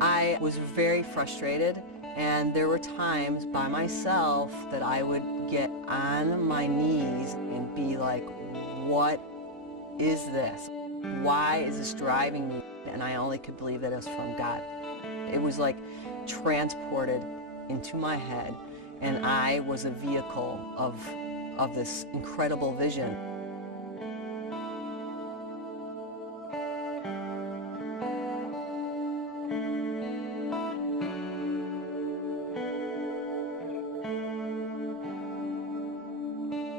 I was very frustrated, and there were times by myself that I would get on my knees and be like, what is this? Why is this driving me? And I only could believe that it was from God. It was like transported into my head, and I was a vehicle of this incredible vision.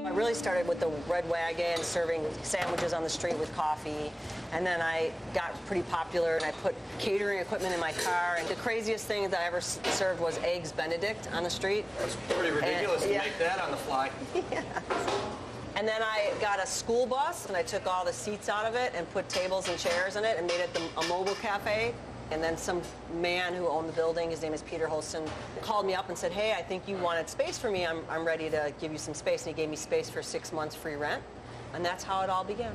I really started with the Red Wagon, serving sandwiches on the street with coffee, and then I got pretty popular and I put catering equipment in my car, and the craziest thing that I ever served was Eggs Benedict on the street. That's pretty ridiculous to make that on the fly. Yeah. And then I got a school bus and I took all the seats out of it and put tables and chairs in it and made it a mobile cafe. And then some man who owned the building, his name is Peter Holston, called me up and said, hey, I think you wanted space for me. I'm ready to give you some space. And he gave me space for 6 months free rent. And that's how it all began.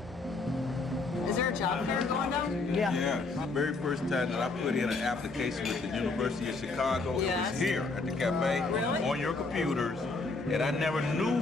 Is there a job fair going down? Yeah. Yeah. My very first time that I put in an application with the University of Chicago, it was here at the cafe, on your computers. And I never knew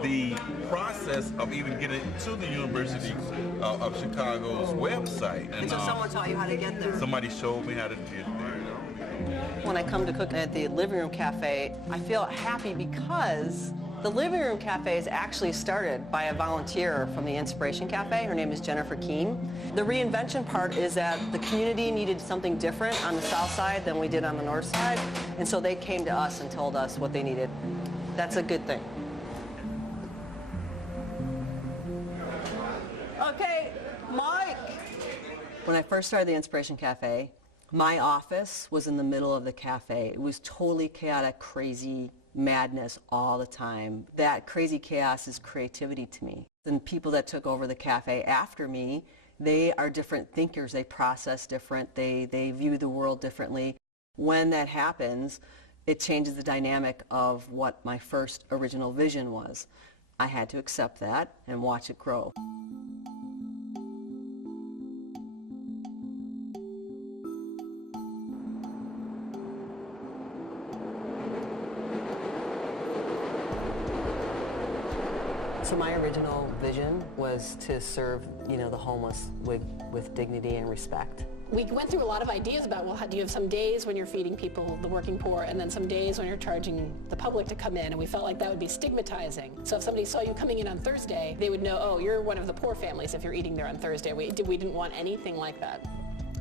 the process of even getting to the University of Chicago's website. And so someone taught you how to get there? Somebody showed me how to get there. When I come to cook at the Living Room Cafe, I feel happy because the Living Room Cafe is actually started by a volunteer from the Inspiration Cafe. Her name is Jennifer Keene. The reinvention part is that the community needed something different on the south side than we did on the north side, and so they came to us and told us what they needed. That's a good thing. Okay, Mike. When I first started the Inspiration Cafe, my office was in the middle of the cafe. It was totally chaotic, crazy madness all the time. That crazy chaos is creativity to me. And people that took over the cafe after me, they are different thinkers. They process different. They view the world differently. When that happens, it changes the dynamic of what my first original vision was. I had to accept that and watch it grow. So my original vision was to serve, the homeless with dignity and respect. We went through a lot of ideas about, well, do you have some days when you're feeding people, the working poor, and then some days when you're charging the public to come in, and we felt like that would be stigmatizing. So if somebody saw you coming in on Thursday, they would know, oh, you're one of the poor families if you're eating there on Thursday. We didn't want anything like that.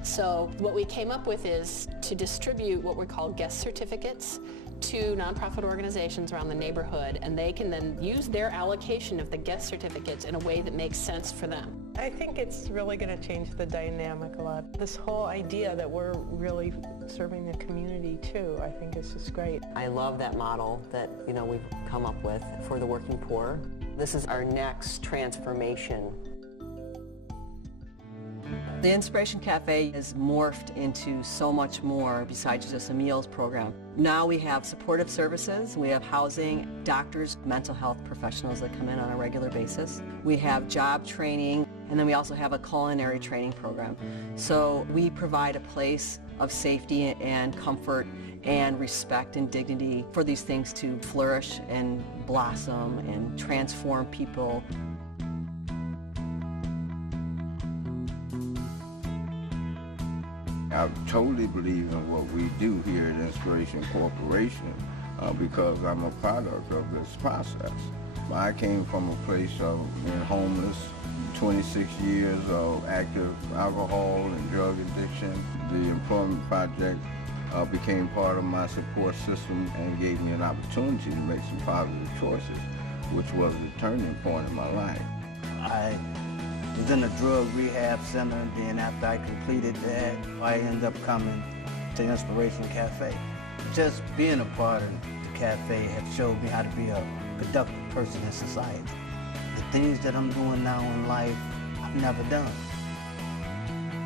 So what we came up with is to distribute what we call guest certificates to nonprofit organizations around the neighborhood, and they can then use their allocation of the guest certificates in a way that makes sense for them. I think it's really going to change the dynamic a lot. This whole idea that we're really serving the community too, I think is just great. I love that model that we've come up with for the working poor. This is our next transformation. The Inspiration Cafe has morphed into so much more besides just a meals program. Now we have supportive services, we have housing, doctors, mental health professionals that come in on a regular basis. We have job training, and then we also have a culinary training program. So we provide a place of safety and comfort and respect and dignity for these things to flourish and blossom and transform people. I totally believe in what we do here at Inspiration Corporation because I'm a product of this process. I came from a place of being homeless, 26 years of active alcohol and drug addiction. The employment project became part of my support system and gave me an opportunity to make some positive choices, which was the turning point in my life. I was in a drug rehab center, and then after I completed that, I ended up coming to Inspiration Cafe. Just being a part of the cafe has showed me how to be a productive person in society. The things that I'm doing now in life, I've never done.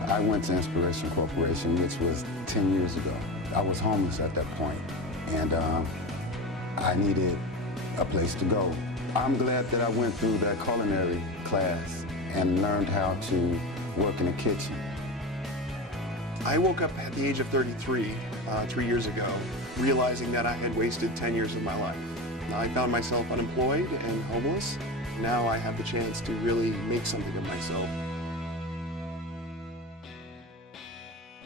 I went to Inspiration Corporation, which was 10 years ago. I was homeless at that point, and I needed a place to go. I'm glad that I went through that culinary class and learned how to work in the kitchen. I woke up at the age of 33, 3 years ago, realizing that I had wasted 10 years of my life. I found myself unemployed and homeless. Now I have the chance to really make something of myself.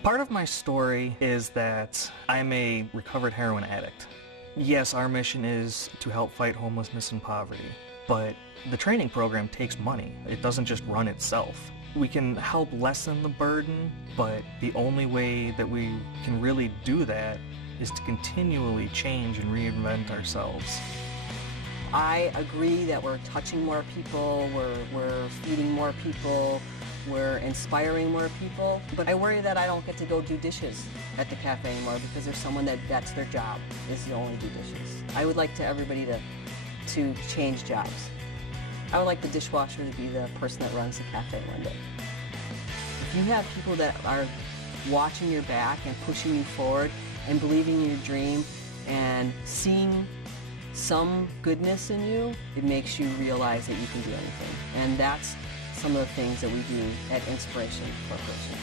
Part of my story is that I'm a recovered heroin addict. Yes, our mission is to help fight homelessness and poverty, but the training program takes money. It doesn't just run itself. We can help lessen the burden, but the only way that we can really do that is to continually change and reinvent ourselves. I agree that we're touching more people, we're feeding more people, we're inspiring more people, but I worry that I don't get to go do dishes at the cafe anymore because there's someone that's their job, is to only do dishes. I would like everybody to change jobs. I would like the dishwasher to be the person that runs the cafe one day. If you have people that are watching your back and pushing you forward and believing in your dream and seeing some goodness in you, it makes you realize that you can do anything. And that's some of the things that we do at Inspiration Corporation.